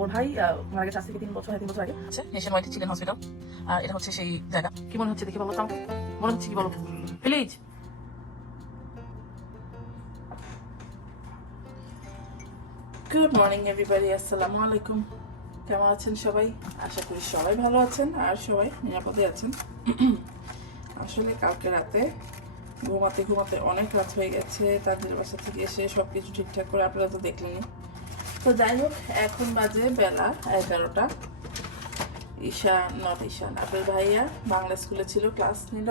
ওর ভাই মারা গেছে আজ থেকে 3 বছর 3 বছর আগে। নেশনওয়াইড চিকেন হসপিটাল, আর এটা হচ্ছে সেই জায়গা। কি মনে হচ্ছে দেখি বলো তো আমাকে, মনে হচ্ছে কি বলো প্লিজ। গুড মর্নিং এভরিবডি, আসসালামু আলাইকুম। কেমন আছেন সবাই? আশা করি সবাই ভালো আছেন আর সবাই নিরাপদে আছেন। আসলে কালকে রাতে ঘুমাতে ঘুমাতে অনেক রাত হয়ে গেছে। তাদের বাসা থেকে এসে সবকিছু ঠিকঠাক করে আপনারা তো দেখলেনই। তো যাই হোক, এখন বাজে বেলা 11টা। ঈশান আপনার ভাইয়া বাংলা স্কুলে ছিল, ক্লাস নিল।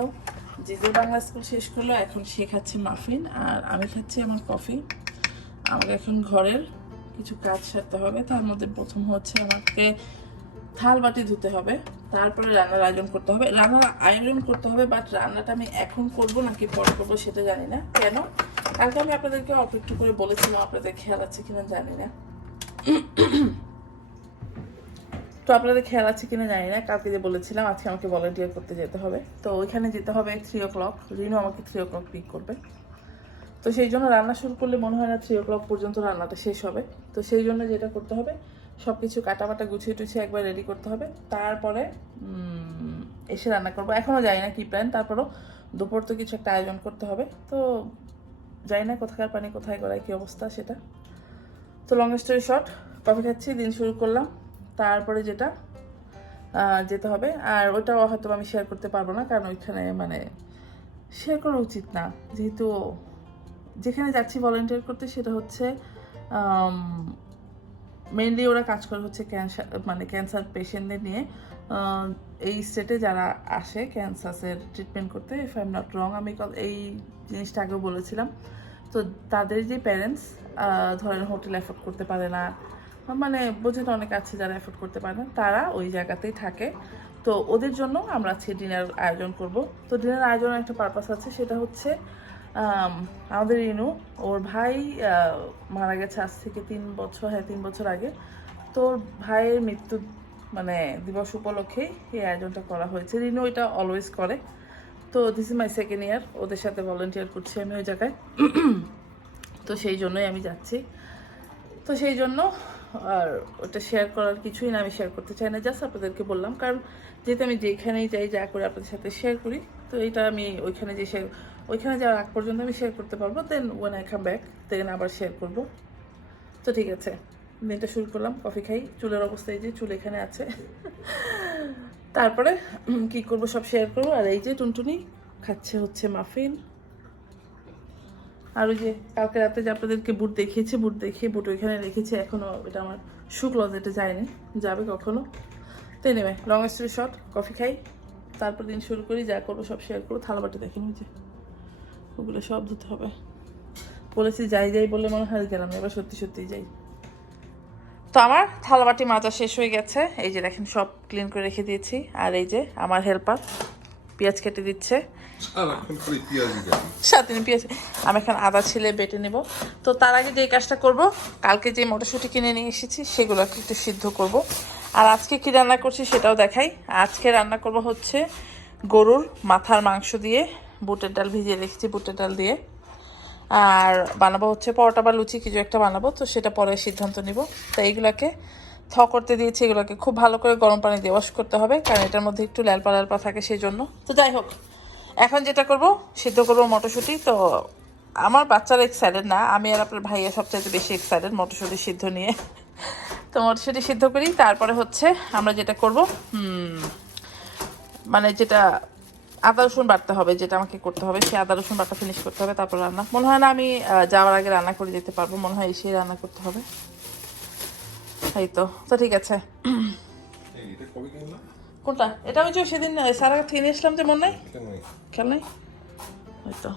যে বাংলা স্কুল শেষ করলো, এখন সে খাচ্ছে মাফিন আর আমি খাচ্ছি আমার কফি। আমাকে এখন ঘরের কিছু কাজ সারতে হবে। তার মধ্যে প্রথম হচ্ছে আমাকে থাল বাটি ধুতে হবে, তারপরে রান্নার আয়োজন করতে হবে। বাট রান্নাটা আমি এখন করব নাকি পরে করবো সেটা জানি না। কেন? কালকে আমি আপনাদেরকে অল্প একটু করে বলেছিলাম, আপনাদের খেয়াল আছে কিনা জানি না। তো আপনাদের খেয়াল আছে কিনা জানি না, কালকে যে বলেছিলাম আজকে আমাকে ভলান্টিয়ার করতে যেতে হবে। তো ওইখানে যেতে হবে 3 o'clock। রিনু আমাকে 3 o'clock পিক করবে। তো সেই জন্য রান্না শুরু করলে মনে হয় না 3 o'clock পর্যন্ত রান্নাটা শেষ হবে। তো সেই জন্য যেটা করতে হবে, সব কিছু কাটাবাটা গুছিয়ে টুছিয়ে একবার রেডি করতে হবে। তারপরে এসে রান্না করবো। এখনও জানি না কি প্ল্যান, তারপরও দুপুর তো কিছু একটা আয়োজন করতে হবে। তো জানি না কোথাকার পানি কোথায় গড়ায়, কী অবস্থা সেটা। তো লং স্টোরি শর্ট, কফি খাচ্ছি, দিন শুরু করলাম। তারপরে যেটা যেতে হবে, আর ওটাও হয়তো আমি শেয়ার করতে পারবো না, কারণ ওইখানে মানে শেয়ার করা উচিত না। যেহেতু যেখানে যাচ্ছি ভলান্টিয়ার করতে সেটা হচ্ছে মেনলি ওরা কাজ করে হচ্ছে ক্যান্সার পেশেন্টদের নিয়ে। এই স্টেটে যারা আসে ক্যান্সারের ট্রিটমেন্ট করতে, if I am not wrong, আমি এই জিনিসটা আগেও বলেছিলাম। তো তাদের যে প্যারেন্টস ধরেন হোটেল অ্যাফোর্ড করতে পারে না, মানে বোঝেন অনেক আছে যারা অ্যাফোর্ড করতে পারে না, তারা ওই জায়গাতেই থাকে। তো ওদের জন্য আমরা আজকে ডিনার আয়োজন করব। তো ডিনার আয়োজনের একটা পারপাস আছে, সেটা হচ্ছে আমাদের রিনু, ওর ভাই মারা গেছে আজ থেকে 3 বছর, 3 বছর আগে। তো ওর ভাইয়ের মৃত্যু মানে দিবস উপলক্ষেই এই আয়োজনটা করা হয়েছে। রিনু এটা অলওয়েজ করে। তো this is my second year, ওদের সাথে ভলান্টিয়ার করছি আমি ওই জায়গায়। তো সেই জন্যই আমি যাচ্ছি। তো সেই জন্য আর ওটা শেয়ার করার কিছুই না, আমি শেয়ার করতে চাই না, জাস্ট আপনাদেরকে বললাম। কারণ যেহেতু আমি যেখানেই যাই যা করে আপনাদের সাথে শেয়ার করি, তো এটা আমি ওইখানে যাওয়ার আগ পর্যন্ত আমি শেয়ার করতে পারবো। Then when I come back then আবার শেয়ার করব। তো ঠিক আছে, দিনটা শুরু করলাম। কফি খাই, চুলের অবস্থা এই যে, চুল এখানে আছে। তারপরে কি করব সব শেয়ার করবো। আর এই যে টুনটুনি খাচ্ছে হচ্ছে মাফিন। আর ওই যে কালকে রাতে যে আপনাদেরকে বুট দেখিয়েছি, বুট ওইখানে রেখেছি, এখনও এটা আমার শু ক্লোজেটে যায়নি, যাবে কখনো। তো নেবে লং স্টোরি শর্ট, কফি খাই, তারপর দিন শুরু করি। যা করবো সব শেয়ার করবো। থালাবাটি দেখেন যে ওগুলো সব ধুতে হবে। বলেছি যাই বলে মনে হয় গেলাম, এবার সত্যি সত্যিই যাই। তো আমার থালাবাটি মাজা শেষ হয়ে গেছে, এই যে দেখেন সব ক্লিন করে রেখে দিয়েছি। আর এই যে আমার হেল্পার পেঁয়াজ কেটে দিচ্ছে, সাথে পেঁয়াজ। আমি এখন আদা ছিলে বেটে নেব। তো তার আগে যে কাজটা করব, কালকে যে মটরশুঁটি কিনে নিয়ে এসেছি সেগুলোকে একটু সিদ্ধ করব। আর আজকে কি রান্না করছি সেটাও দেখাই। আজকে রান্না করব হচ্ছে গরুর মাথার মাংস দিয়ে, বুটের ডাল ভিজিয়ে রেখেছি, বুটের ডাল দিয়ে। আর বানাবো হচ্ছে পরোটা বা লুচি, কিছু একটা বানাবো, তো সেটা পরে সিদ্ধান্ত নিব। তো এইগুলোকে করতে দিয়েছি, এগুলোকে খুব ভালো করে গরম পানি দিয়ে ওয়াশ করতে হবে, কারণ এটার মধ্যে একটু লালপা থাকে সেই জন্য। তো যাই হোক, এখন যেটা করব, সিদ্ধ করবো মটরশুঁটি। তো আমার বাচ্চারা এক্সাইটেড না, আমি আর আপনার ভাইয়া সবচাইতে বেশি এক্সাইটেড মটরশুঁটি সিদ্ধ নিয়ে। তো মটরশুঁটি সিদ্ধ করি, তারপরে হচ্ছে আমরা যেটা করব, মানে যেটা আদা রসুন বাটতে হবে, যেটা আমাকে করতে হবে, সেই আদা রসুন বাটা ফিনিশ করতে হবে, তারপর রান্না। মনে হয় না আমি যাওয়ার আগে রান্না করে যেতে পারবো, মনে হয় এসেই রান্না করতে হবে। এই তো ঠিক আছে। কোনটা? এটা আমি যে সেদিন সারা কিনে এসলাম, যে মনে নাই, খেয়াল নাই। হয়তো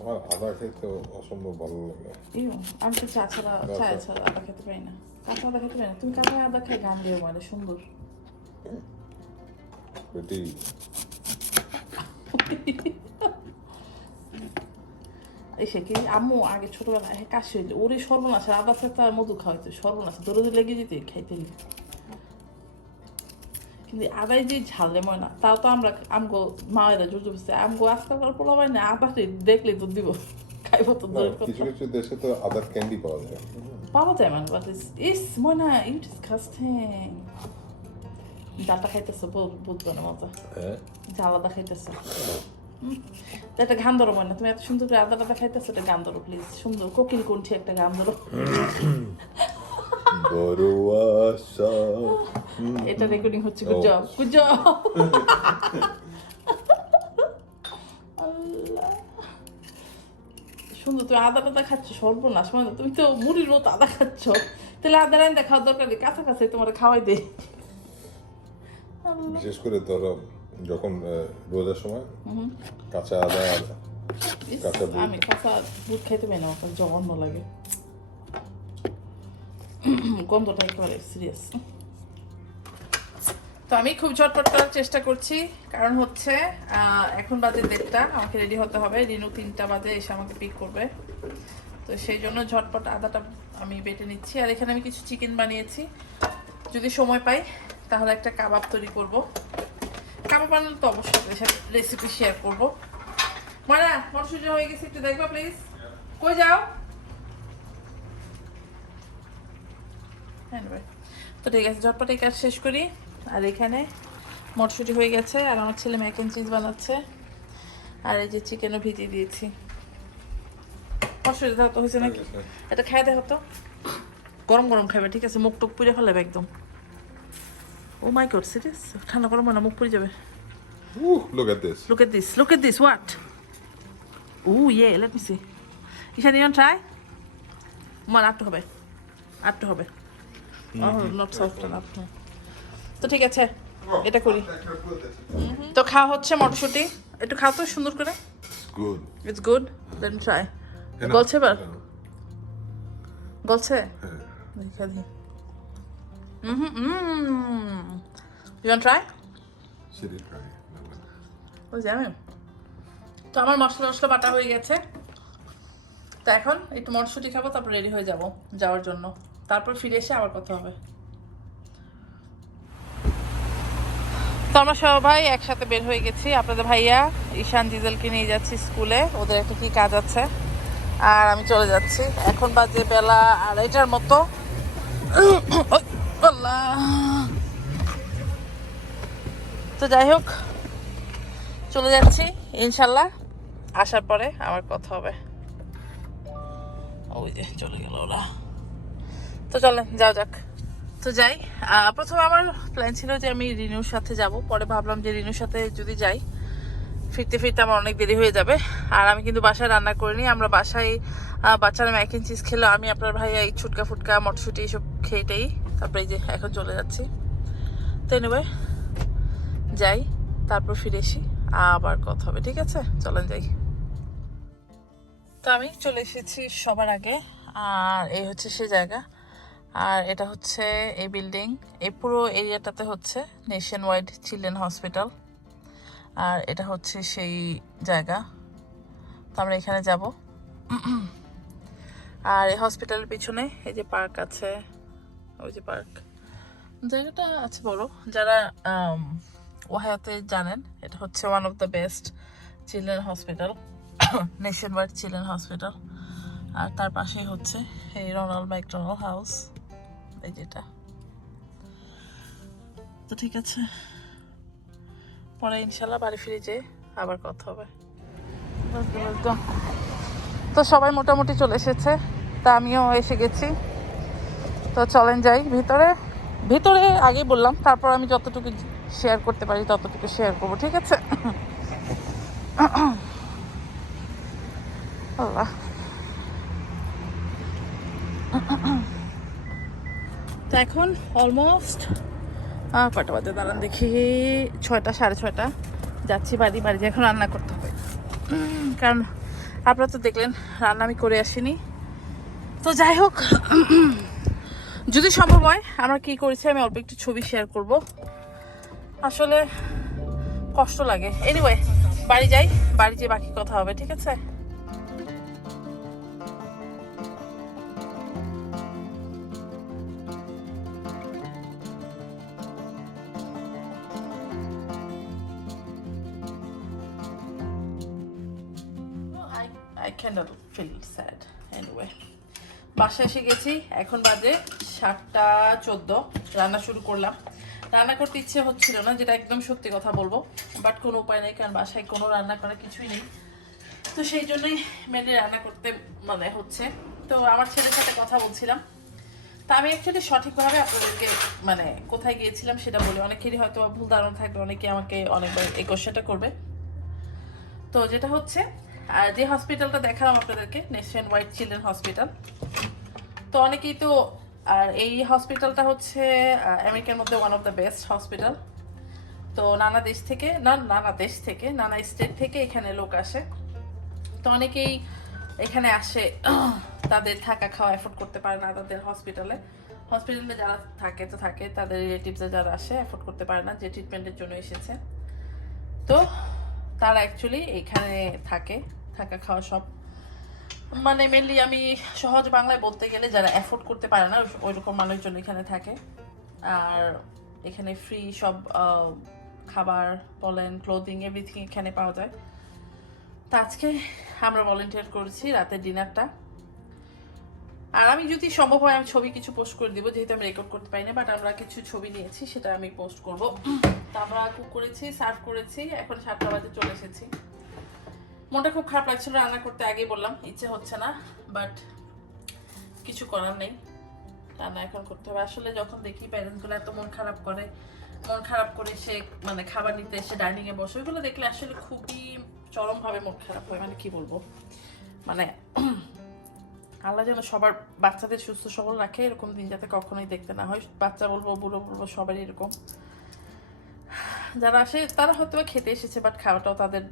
আমার আদা খেতে অসম্ভব ভালো লাগে। আমি তো চা ছাড়া আদা খেতে পারি না, কাঁচা আদা খেতে পারি না। তুমি কাঁচা আদা খাই গান দিয়ে বলে সুন্দর। এসে কি আম্মু আগে ছোটবেলায় কাশি হইলে ওরে সর্বনাশ, আদা থাকতো আর মধু খাওয়াইতো, সর্বনাশ দৌড়ে লেগে যেতে খাইতে। কিন্তু আদায় যে ঝালে ময় না তাও তো আমরা আমগো মায়েরা জোর জবরদস্তি আমগো আজকালকার পোলা হয় না আদা দেখলে দুধ দিব খাইব তো না, দূরের কিছু কথা কিছু দেশে তো আদার ক্যান্ডি পাওয়া যায়। পাওয়া যায় মানে বাট ইস ময় না ইউ ডিসকাস্টিং জালটা খাইতেছে বুঝবে না মজা হ্যাঁ, ঝাল আদা খাইতেছে তো একটা গান ধরো মনে তুমি এত সুন্দর করে আদা টাদা খাইতেছো একটা গান ধরো প্লিজ সুন্দর কোকিল কণ্ঠে একটা গান ধরো বড় আশা। এটা রেকর্ডিং হচ্ছে গুড জব গুড জব সুন্দর তুমি আদা টাদা খাচ্ছ সর্বনাশ মানে তুমি তো মুড়ির মতো আদা খাচ্ছ তাহলে আদা রাইন খাওয়ার দরকার নেই কাছাকাছি তোমার খাওয়াই দে বিশেষ করে ধরো যখন রোজার সময় কাঁচা আদা আর ইস, কাঁচা দুধ। আমি কাঁচা দুধ খাইতে পারি না আমার জঘন্য লাগে গন্ধটা একেবারে সিরিয়াস তো আমি খুব ঝটপট করার চেষ্টা করছি কারণ হচ্ছে এখন বাজে 1:30 আমাকে রেডি হতে হবে রিনু 3টা বাজে এসে আমাকে পিক করবে তো সেই জন্য ঝটপট আদাটা আমি বেটে নিচ্ছি আর এখানে আমি কিছু চিকেন বানিয়েছি যদি সময় পাই তাহলে একটা কাবাব তৈরি করব কাবাব বানালে তো অবশ্যই রেসিপি শেয়ার করব মারা মটরশুঁটি হয়ে গেছে একটু দেখবা প্লিজ কই যাও তো ঠিক আছে ঝটপট এই কাজ শেষ করি আর এখানে মটরশুঁটি হয়ে গেছে আর আমার ছেলে ম্যাক এন্ড চিজ বানাচ্ছে আর এই যে চিকেনও ভিজিয়ে দিয়েছি মটরশুঁটি দাও তো হয়েছে নাকি এটা খাই দেখো তো গরম গরম খাবে ঠিক আছে মুখ টুক পুড়ে ফেলাবে একদম ও মাই গড সিরিয়াস ঠান্ডা গরম না মুখ পুড়ে যাবে Look at this. look at this what oh yeah let me see Ishan you want to try মন আটটু হবে নট সফট enough তো ঠিক আছে এটা করি তো খাওয়া হচ্ছে মটরশুঁটি একটু খাও তো সুন্দর করে Good. It's good let me try গলছে এবার গলছে দেখা দিই you want try She did try. ওই জানেন তো আমার মশলা বাটা হয়ে গেছে তো এখন একটু মটরশুঁটি খাবো তারপর রেডি হয়ে যাব যাওয়ার জন্য তারপর ফিরে এসে আবার কথা হবে তো আমরা সবাই একসাথে বের হয়ে গেছি আপনাদের ভাইয়া ঈশান জিজেলকে নিয়ে যাচ্ছি স্কুলে ওদের একটা কি কাজ আছে আর আমি চলে যাচ্ছি এখন বাজে বেলা 2:30 মতো তো যাই হোক চলে যাচ্ছি ইনশাল্লাহ আসার পরে আমার কথা হবে ওই যে চলে গেল ওরা তো চলেন যাও যাক তো যাই প্রথমে আমার প্ল্যান ছিল যে আমি রিনুর সাথে যাব পরে ভাবলাম যে রিনুর সাথে যদি যাই ফিরতে ফিরতে আমার অনেক দেরি হয়ে যাবে আর আমি কিন্তু বাসায় রান্না করিনি আমরা বাসায় বাচ্চারা ম্যাক এন্ড চিজ খেলো আমি আপনার ভাইয়া এই ছুটকা ফুটকা মটরশুঁটি এইসব খেয়েটেই তারপরে এই যে এখন চলে যাচ্ছি তো এনিওয়ে যাই তারপর ফিরে এসি আবার কথা হবে ঠিক আছে চলেন যাই তো আমি চলে এসেছি সবার আগে আর এই হচ্ছে সে জায়গা আর এটা হচ্ছে এই বিল্ডিং এই পুরো এরিয়াটাতে হচ্ছে নেশন ওয়াইড চিলড্রেন হসপিটাল আর এটা হচ্ছে সেই জায়গা তো আমরা এখানে যাব আর এই হসপিটালের পিছনে এই যে পার্ক আছে ওই যে পার্ক জায়গাটা আছে বড় যারা ওহায়োতে জানেন এটা হচ্ছে one of the best children hospital nationwide children hospital আর তার পাশেই হচ্ছে এই রোনাল্ড ম্যাকডোনাল্ড হাউস এই যেটা তো ঠিক আছে পরে ইনশাল্লাহ বাড়ি ফিরে যেয়ে আবার কথা হবে তো সবাই মোটামুটি চলে এসেছে তা আমিও এসে গেছি তো চলেন যাই ভিতরে আগে বললাম তারপর আমি যতটুকু শেয়ার করতে পারি ততটুকু শেয়ার করবো ঠিক আছে আল্লাহ তো এখন অলমোস্ট কটা বাজে দাঁড়ান দেখি 6টা 6:30 যাচ্ছি বাড়ি যে এখন রান্না করতে হবে কারণ আপনারা তো দেখলেন রান্না আমি করে আসিনি তো যাই হোক যদি সম্ভব হয় আমরা কি করেছি আমি অল্প একটু ছবি শেয়ার করব আসলে কষ্ট লাগে এনিওয়ে বাড়ি যেয়ে বাকি কথা হবে ঠিক আছে I can feel sad anyway. বাসায় এসে গেছি, এখন বাজে 7:14। রান্না শুরু করলাম। রান্না করতে ইচ্ছে হচ্ছিল না, যেটা একদম সত্যি কথা বলবো, বাট কোনো উপায় নেই, কারণ বাসায় কোনো রান্না করা কিছুই নেই। তো সেই জন্যই মেনলি রান্না করতে মানে হচ্ছে। তো আমার ছেলের সাথে কথা বলছিলাম। তা আমি অ্যাকচুয়ালি সঠিকভাবে আপনাদেরকে মানে কোথায় গিয়েছিলাম সেটা বলি। অনেকেরই হয়তো ভুল ধারণা থাকবে, অনেকে আমাকে অনেকবার এই কোশ্চেনটা করবে। তো যেটা হচ্ছে, আর যে হসপিটালটা দেখালাম আপনাদেরকে, নেশন ওয়াইড চিলড্রেন হসপিটাল, তো অনেকেই তো, আর এই হসপিটালটা হচ্ছে আমেরিকার মধ্যে one of the best hospital. তো নানা দেশ থেকে নানা স্টেট থেকে এখানে লোক আসে। তো অনেকেই এখানে আসে, তাদের থাকা খাওয়া এফোর্ড করতে পারে না, তাদের হসপিটালে যারা থাকে তো থাকে, তাদের রিলেটিভসে যারা আসে এফোর্ড করতে পারে না, যে ট্রিটমেন্টের জন্য এসেছে। তো তারা অ্যাকচুয়ালি এখানে থাকে, থাকা খাওয়া সব, মানে মেনলি আমি সহজ বাংলায় বলতে গেলে যারা এফোর্ড করতে পারে না ওইরকম মানুষজন এখানে থাকে। আর এখানে ফ্রি সব খাবার বলেন, ক্লোদিং, এভরিথিং এখানে পাওয়া যায়। তো আজকে আমরা ভলেন্টিয়ার করেছি রাতের ডিনারটা। আর আমি যদি সম্ভব হয় আমি ছবি কিছু পোস্ট করে দিব, যেহেতু আমি রেকর্ড করতে পারি না, বাট আমরা কিছু ছবি নিয়েছি, সেটা আমি পোস্ট করব। তা আমরা কুক করেছি, সার্ভ করেছি, এখন 7টা বাজে চলে এসেছি। মনটা খুব খারাপ লাগছিল রান্না করতে, আগেই বললাম ইচ্ছে হচ্ছে না, বাট কিছু করার নেই, রান্না এখন করতে হবে। আসলে যখন দেখি প্যারেন্টসগুলো এত মন খারাপ করে সে মানে খাবার নিতে এসে ডাইনিং এ বসে, ওইগুলো দেখলে আসলে খুবই চরমভাবে মন খারাপ হয়। মানে কি বলবো, মানে আল্লাহ যেন সবার বাচ্চাদের সুস্থ সবল রাখে, এরকম দিন যাতে কখনোই দেখতে না হয়। বাচ্চা বলবো, বুড়ো বলবো, সবারই এরকম। যারা আসে তারা হয়তো খেতে এসেছে, বাট খাওয়াটাও তাদের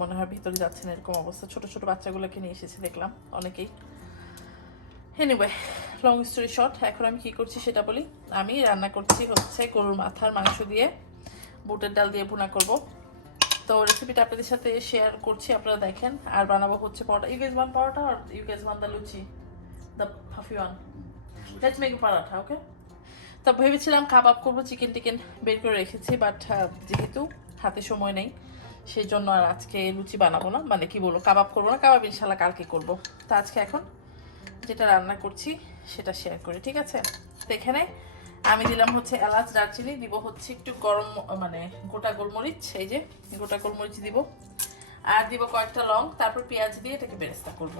মনে হয় ভিতরে যাচ্ছে না, এরকম অবস্থা। ছোট ছোট বাচ্চাগুলোকে নিয়ে এসেছে দেখলাম অনেকেই। এনিওয়ে, লং স্টোরি শর্ট, এখন আমি কি করছি সেটা বলি। আমি রান্না করছি হচ্ছে গরুর মাথার মাংস দিয়ে বুটের ডাল দিয়ে ভুনা করব। তো রেসিপিটা আপনাদের সাথে শেয়ার করছি, আপনারা দেখেন। আর বানাবো হচ্ছে paratha. You guess one paratha আর you guess one the luchi, the হাফি one, let's make paratha, okay? তা ভেবেছিলাম কাবাব করবো, চিকেন টিকেন বের করে রেখেছি, বাট যেহেতু হাতে সময় নেই সেই জন্য আর আজকে লুচি বানাবো না, মানে কি বলবো, কাবাব করবো না। কাবাব ইনশাল্লাহ কালকে করবো। তো আজকে এখন যেটা রান্না করছি সেটা শেয়ার করি, ঠিক আছে? তো এখানে আমি দিলাম হচ্ছে এলাচ, দারচিনি, দিব হচ্ছে একটু গরম মানে গোটা গোলমরিচ, এই যে গোটা গোলমরিচ দিব, আর দিব কয়েকটা লং, তারপর পেঁয়াজ দিয়ে এটাকে বেরেস্তা করব।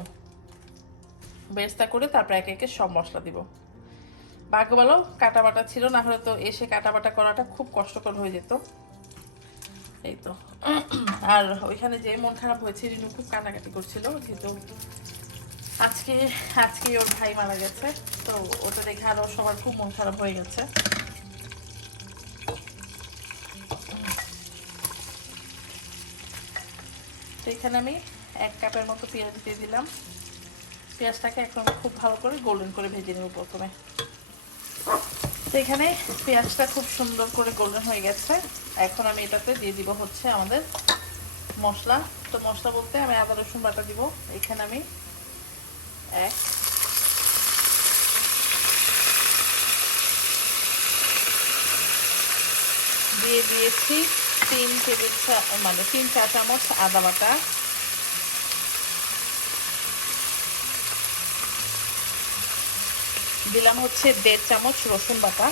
বেরেস্তা করে তারপর একে একে সব মশলা দিব। ভাগ্য ভালো কাটা বাটা ছিল, না হলে তো এসে কাটা বাটা করাটা খুব কষ্টকর হয়ে যেত। এই তো। আর ওইখানে যে মন খারাপ হয়েছে, রিনু খুব কান্নাকাটি করছিল, যেহেতু আজকে ওর ভাই মারা গেছে। তো ওটা দেখে আরো সবার খুব মন খারাপ হয়ে গেছে। তো এখানে আমি 1 কাপের মতো পেঁয়াজ দিয়ে দিলাম। পেঁয়াজটাকে এখন খুব ভালো করে গোল্ডেন করে ভেজে নেব প্রথমে। তো এখানে পেঁয়াজটা খুব সুন্দর করে গোল্ডেন হয়ে গেছে। এখন আমি এটাতে দিয়ে দিব হচ্ছে আমাদের মশলা। তো মশলা বলতে আমি আদা রসুন বাটা দিব। এখানে আমি দিয়ে দিয়েছি 3 চা চামচ আদা বাটা, দিলাম হচ্ছে 1.5 চামচ রসুন বাটা,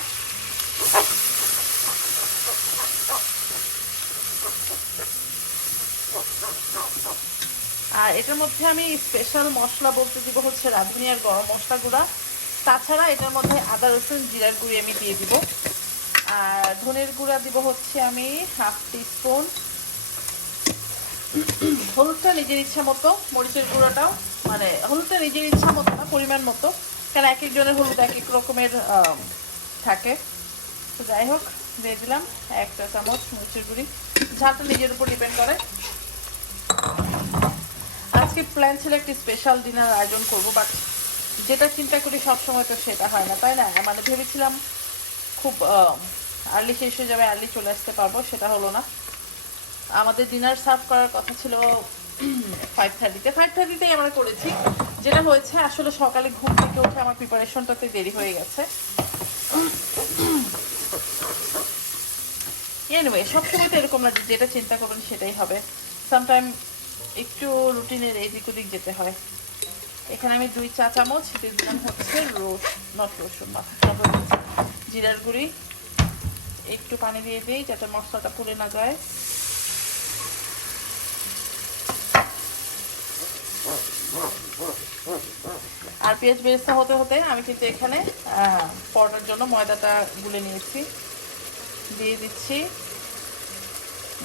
আর এটার মধ্যে আমি স্পেশাল মশলা বলতে দিব হচ্ছে রাঁধুনি আর গরম মশলা গুঁড়া। তাছাড়া এটার মধ্যে আদা রসুন জিরার গুঁড়ি আমি দিয়ে দিব। আর ধনের গুঁড়া দিব হচ্ছে আমি 1/2 টিস্পুন। হলুদটা নিজের ইচ্ছা মতো, মরিচের গুঁড়াটাও মানে হলুদটা নিজের ইচ্ছা মতো না, পরিমাণ মতো, কারণ এক একজনের হলুদ এক এক রকমের থাকে। তো যাই হোক, দিয়ে দিলাম 1 চা চামচ মরিচের গুঁড়ি। ঝালটা নিজের উপর ডিপেন্ড করে। আজকে প্ল্যান ছিল একটি স্পেশাল ডিনার আয়োজন করব, বাট যেটা চিন্তা করি সবসময় তো সেটা হয় না, তাই না? মানে ভেবেছিলাম খুব আর্লি শেষ হয়ে যাবে, আর্লি চলে আসতে পারবো, সেটা হলো না। আমাদের ডিনার সার্ভ করার কথা ছিল 5:30-5:30তেই আমরা করেছি। যেটা হয়েছে আসলে সকালে ঘুম থেকে উঠে আমার প্রিপারেশনটাতে দেরি হয়ে গেছে। এনিওয়ে, সবসময় তো এরকম না যেটা চিন্তা করবেন সেটাই হবে। সামটাইম একটু রুটিনের এদিক ওদিক যেতে হয়। এখানে আমি 2 চা চামচ দিয়ে দিলাম হচ্ছে জিরার গুঁড়ি। একটু পানি দিয়ে দিই যাতে মশলাটা পুড়ে না যায়। আর পেঁয়াজ বেরেস্তা হতে হতে আমি কিন্তু এখানে পরোটার জন্য ময়দাটা গুলে নিয়েছি। দিয়ে দিচ্ছি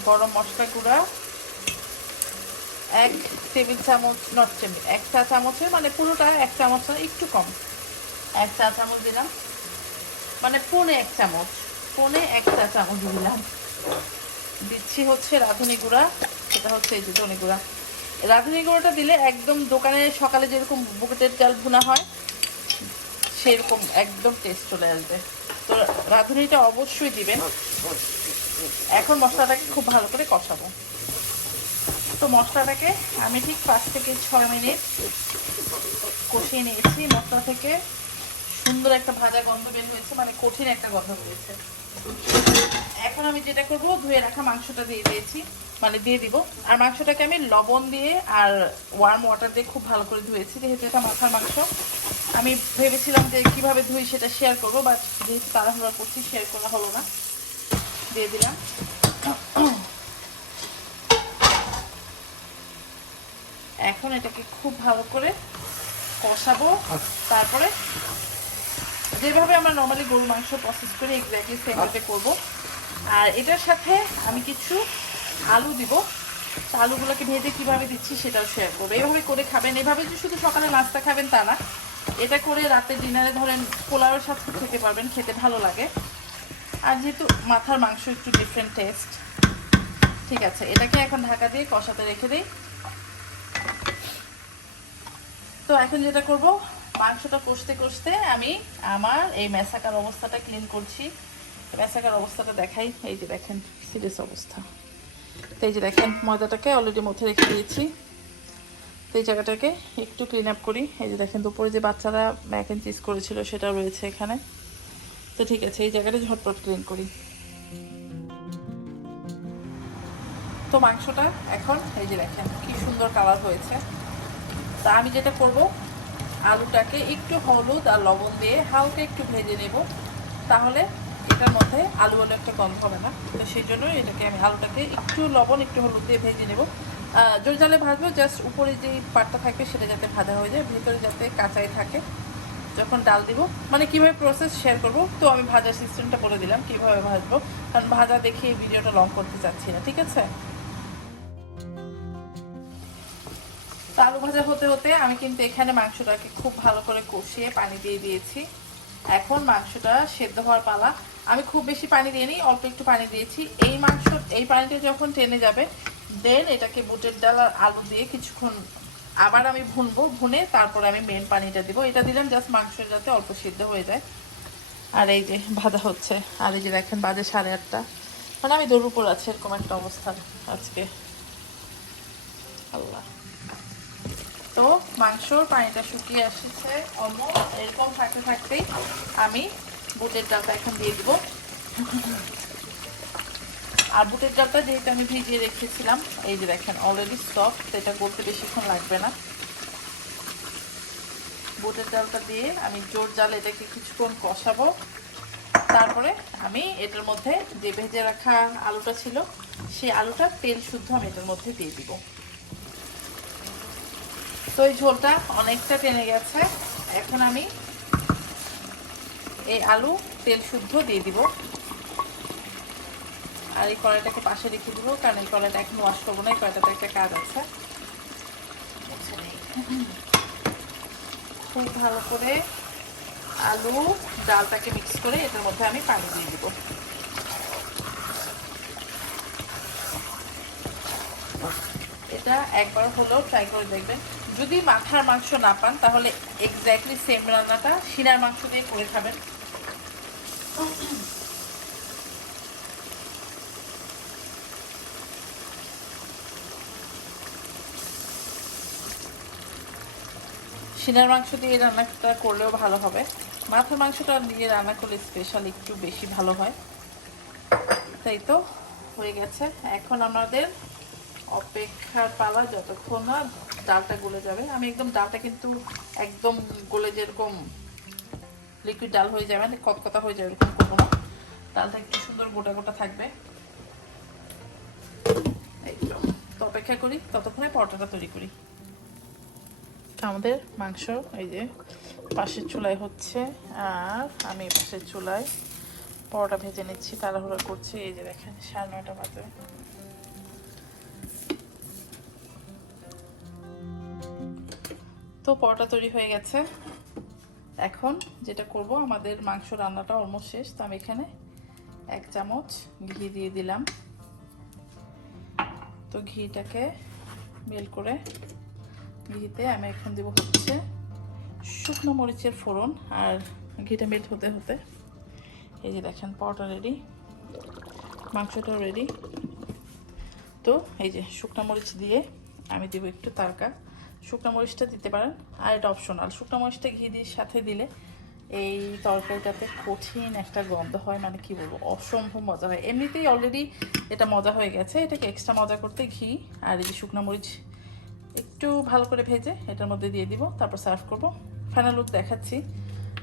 গরম মশলা গুঁড়া 1 টেবিল চামচ, নট টেবিল 1 চা চামচের, মানে পুরোটা 1 চামচ না, একটু কম 1 চা চামচ দিলাম, মানে পৌনে 1 চামচ, পৌনে 1 চা চামচ দিলাম। দিচ্ছি হচ্ছে রাঁধুনি গুঁড়া, সেটা হচ্ছে এই যে ধনে গুঁড়া। রাঁধুনি গুঁড়োটা দিলে একদম দোকানে সকালে যেরকম বুটের ডাল ভুনা হয় সেরকম একদম টেস্ট চলে আসবে। তো রাঁধুনিটা অবশ্যই দিবেন। এখন মশলাটাকে খুব ভালো করে কষাবো। তো মশলাটাকে আমি ঠিক 5 থেকে 6 মিনিট কষিয়ে নিয়েছি। মশলা থেকে সুন্দর একটা ভাজা গন্ধ বের হয়েছে, মানে কঠিন একটা গন্ধ হয়েছে। এখন আমি যেটা করবো, ধুয়ে রাখা মাংসটা দিয়ে দিয়েছি, মানে দিয়ে দিব। আর মাংসটাকে আমি লবণ দিয়ে আর ওয়ার্ম ওয়াটার দিয়ে খুব ভালো করে ধুয়েছি, যেহেতু এটা মাথার মাংস। আমি ভেবেছিলাম যে কিভাবে ধুই সেটা শেয়ার করবো, বাট যেহেতু তাড়াহুড়া করছি শেয়ার করা হলো না। দিয়ে দিলাম। এখন এটাকে খুব ভালো করে কষাবো। তারপরে যেভাবে আমরা নর্মালি গরু মাংস প্রসেস করি এক্স্যাক্টলি সেমভাবে করবো। আর এটার সাথে আমি কিছু আলু দিব। আলুগুলোকে ভেজে কিভাবে দিচ্ছি সেটাও শেয়ার করবো। এইভাবে করে খাবেন। এভাবে যে শুধু সকালে নাস্তা খাবেন তা না, এটা করে রাতে ডিনারে ধরেন পোলাওয়ের সাথে খেতে পারবেন, খেতে ভালো লাগে। আর যেহেতু মাথার মাংস একটু ডিফারেন্ট টেস্ট। ঠিক আছে, এটাকে এখন ঢাকা দিয়ে কষাতে রেখে দিই। তো এখন যেটা করব, মাংসটা কষতে কষতে আমি আমার এই মেসাকার অবস্থাটা ক্লিন করছি। মেসাকার অবস্থাটা দেখাই। এই যে দেখেন সিরিয়াস অবস্থা। তো এই যে দেখেন ময়দাটাকে অলরেডি মধ্যে রেখে দিয়েছি। তো এই জায়গাটাকে একটু ক্লিন আপ করি। এই যে দেখেন দুপুরে যে বাচ্চারা ম্যাক অ্যান্ড চিজ করেছিল সেটা রয়েছে এখানে। তো ঠিক আছে, এই জায়গাটা ঝটপট ক্লিন করি। তো মাংসটা এখন এই যে দেখেন কি সুন্দর কালার হয়েছে। তা আমি যেটা করব, আলুটাকে একটু হলুদ আর লবণ দিয়ে হালকা একটু ভেজে নেব, তাহলে এটার মধ্যে আলু একটা গন্ধ হবে না। তো সেই জন্য এটাকে আমি আলুটাকে একটু লবণ একটু হলুদ দিয়ে ভেজে নেব। জোর জালে ভাজবো, জাস্ট উপরে যে পাটটা থাকবে সেটা যাতে ভাজা হয়ে যায়, ভিতরে যাতে কাঁচাই থাকে। যখন ডাল দিব, মানে কীভাবে প্রসেস শেয়ার করব, তো আমি ভাজার সিস্টেমটা বলে দিলাম কীভাবে ভাজবো, কারণ ভাজা দেখিয়ে ভিডিওটা লং করতে চাচ্ছি না। ঠিক আছে, আলু ভাজা হতে হতে আমি কিন্তু এখানে মাংসটাকে খুব ভালো করে কষিয়ে পানি দিয়ে দিয়েছি। এখন মাংসটা সেদ্ধ হওয়ার পালা। আমি খুব বেশি পানি দিইনি, অল্প একটু পানি দিয়েছি। এই পানিটা যখন টেনে যাবে, দেন এটাকে বুটের ডাল আর আলু দিয়ে কিছুক্ষণ আবার আমি ভুনবো। ভুনে তারপর আমি মেন পানিটা দিব। এটা দিলাম জাস্ট মাংস যাতে অল্প সিদ্ধ হয়ে যায়। আর এই যে ভাজা হচ্ছে। আর এই যে দেখেন বাজে 8:30, মানে আমি দৌড় উপর আছে এরকম একটা অবস্থা আজকে। আল্লাহ। তো মাংসর পানিটা শুকিয়ে আসছে অলমোস্ট। এরকম থাকতে থাকতেই আমি বুটের ডালটা এখন দিয়ে দিব। আর বুটের ডালটা যেহেতু আমি ভিজিয়ে রেখেছিলাম, এই যে দেখেন অলরেডি সফট, এটা করতে বেশিক্ষণ লাগবে না। বুটের ডালটা দিয়ে আমি জোর জালে এটাকে কিছুক্ষণ কষাবো। তারপরে আমি এটার মধ্যে যে ভেজে রাখা আলুটা ছিল, সেই আলুটা তেল শুদ্ধ আমি এটার মধ্যে দিয়ে দিব। তো এই ঝোলটা অনেকটা টেনে গেছে। এখন আমি এই আলু তেল শুদ্ধ দিয়ে দিব। আর এই কড়াইটাকে পাশে রেখে দিব, কারণ এই কড়াইটা এখন ওয়াশ করবো না, এই কড়াইটাতে একটা কাজ আছে। খুব ভালো করে আলু ডালটাকে মিক্স করে এটার মধ্যে আমি পানি দিয়ে দিব। এটা একবার হলেও ট্রাই করে দেখবেন। যদি মাথার মাংস না পান তাহলে এক্স্যাক্টলি সেম রান্নাটা সিনার মাংস দিয়ে করে খাবেন। সিনার মাংস দিয়ে রান্নাটা করলেও ভালো হবে। মাথার মাংসটা দিয়ে রান্না করলে স্পেশাল একটু বেশি ভালো হয়। তাই তো হয়ে গেছে। এখন আমাদের অপেক্ষার পালা যতক্ষণ না ডালটা গলে যাবে। আমি একদম ডালটা কিন্তু একদম গলে যেরকম লিকুইড ডাল হয়ে যাবে মানে কতকতা হয়ে যাবে এরকম করবো না, ডালটা একটু সুন্দর গোটা গোটা থাকবে। একদম তো অপেক্ষা করি, ততক্ষণে পরোটাটা তৈরি করি। আমাদের মাংস এই যে পাশের চুলায় হচ্ছে, আর আমি পাশের চুলায় পরোটা ভেজে নিচ্ছি, তাড়াহুড়া করছি। এই যে দেখেন 9:30 বাজে। তো পরোটা তৈরি হয়ে গেছে। এখন যেটা করব, আমাদের মাংস রান্নাটা অলমোস্ট শেষ, তো আমি এখানে 1 চামচ ঘি দিয়ে দিলাম। তো ঘিটাকে মেল্ট করে ঘিতে আমি এখন দেবো হচ্ছে শুকনো মরিচের ফোড়ন। আর ঘিটা মেল্ট হতে হতে এই যে দেখেন পরোটা রেডি, মাংসটাও রেডি। তো এই যে শুকনো মরিচ দিয়ে আমি দেবো একটু তারকা। শুকনো মরিচটা দিতে পারেন, আর এটা অপশনাল। শুকনো মরিচটা ঘি দিয়ে সাথে দিলে এই তরকারিটাতে কঠিন একটা গন্ধ হয়, মানে কি বলবো, অসম্ভব মজা হয়। এমনিতেই অলরেডি এটা মজা হয়ে গেছে, এটাকে এক্সট্রা মজা করতে ঘি আর এই যে শুকনো মরিচ একটু ভালো করে ভেজে এটার মধ্যে দিয়ে দিব, তারপর সার্ভ করব। ফাইনাল লুক দেখাচ্ছি।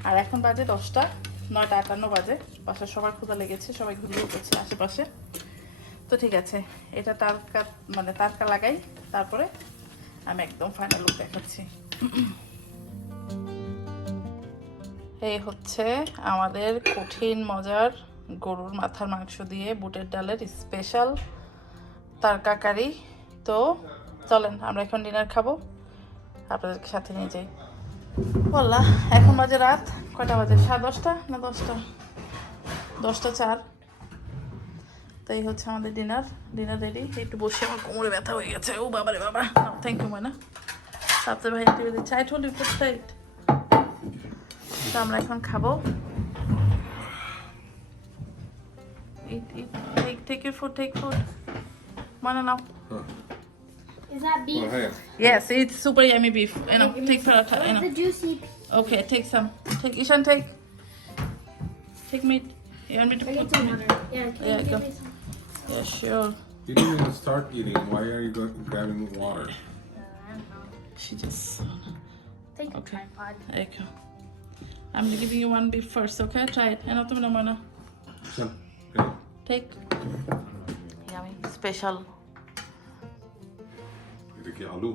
আর এখন বাজে 10টা, 9:58 বাজে। বাসার সবার ক্ষুধা লেগেছে, সবাই ঘুরিয়ে করছে আশেপাশে। তো ঠিক আছে, এটা তারকা লাগাই, তারপরে আমি একদম ফাইনাল লুক দেখাচ্ছি। এই হচ্ছে আমাদের কঠিন মজার গরুর মাথার মাংস দিয়ে বুটের ডালের স্পেশাল তারকা কারি। তো চলেন আমরা এখন ডিনার খাবো, আপনাদেরকে সাথে নিয়ে যাই। বললা এখন বাজে রাত কয়টা বাজে, 10:30 না 10টা? 10:04। তো এই হচ্ছে আমাদের ডিনার রেডি। একটু বসে আমার কোমরে ব্যথা হয়ে গেছে। ও বাবা রে বাবা, থ্যাংক ইউ ময়না। সাথে ভাই একটু দিচ্ছে, I told you put tight. তো আমরা এখন খাবো। Take your food, take food. Mana now. Is that beef? Yes, it's super yummy beef. You know, take paratha. You Where's know. the juicy piece? Okay, take some. Take Ishan, take. Take meat. You want me to I put get some water. Yeah, can Yeah, you go. give me some? Yeah, sure. You didn't even start eating. Why are you grabbing water? I don't know. She just. Take a Okay. tripod. There you go. I'm giving you one beef first, okay? Try it. And not Mana. Son, okay. Take. Yummy. Special. এটা কি আলু?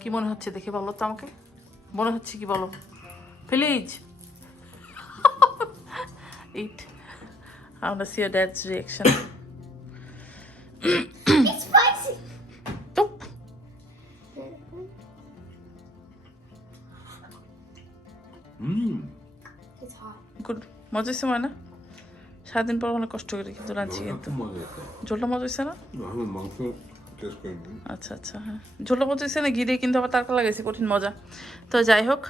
কি মনে হচ্ছে দেখে বলো তো আমাকে, মনে হচ্ছে কি বলো please. Eat. I want to see your dad's reaction. It's spicy. Top. It's hot. Good, মজা হয়েছে মনে না? সারাদিন পর অনেক কষ্ট করে কিন্তু রাঁধছি, কিন্তু ঝোলটা মজা হয়েছে না? মাংস টেস্ট করে নিন। আচ্ছা আচ্ছা, হ্যাঁ ঝোলটা মজা হয়েছে না, ঘি দিয়ে কিন্তু আবার তারকা লাগাইছে, কঠিন মজা। তো যাই হোক,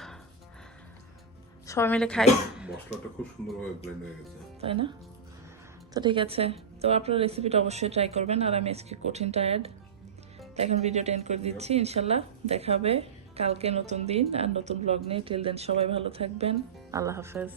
সবাই মিলে খাই, মশলাটা খুব সুন্দরভাবে ব্লেন্ড হয়ে গেছে। তাই না? তো ঠিক আছে, তো আপনার রেসিপিটা অবশ্যই ট্রাই করবেন। আর আমি আজকে কঠিন টায়ার্ড, তো এখন ভিডিওটা এন্ড করে দিচ্ছি। ইনশাল্লাহ দেখা হবে কালকে নতুন দিন আর নতুন ব্লগ নিয়ে। টিল দেন সবাই ভালো থাকবেন। আল্লাহ হাফেজ।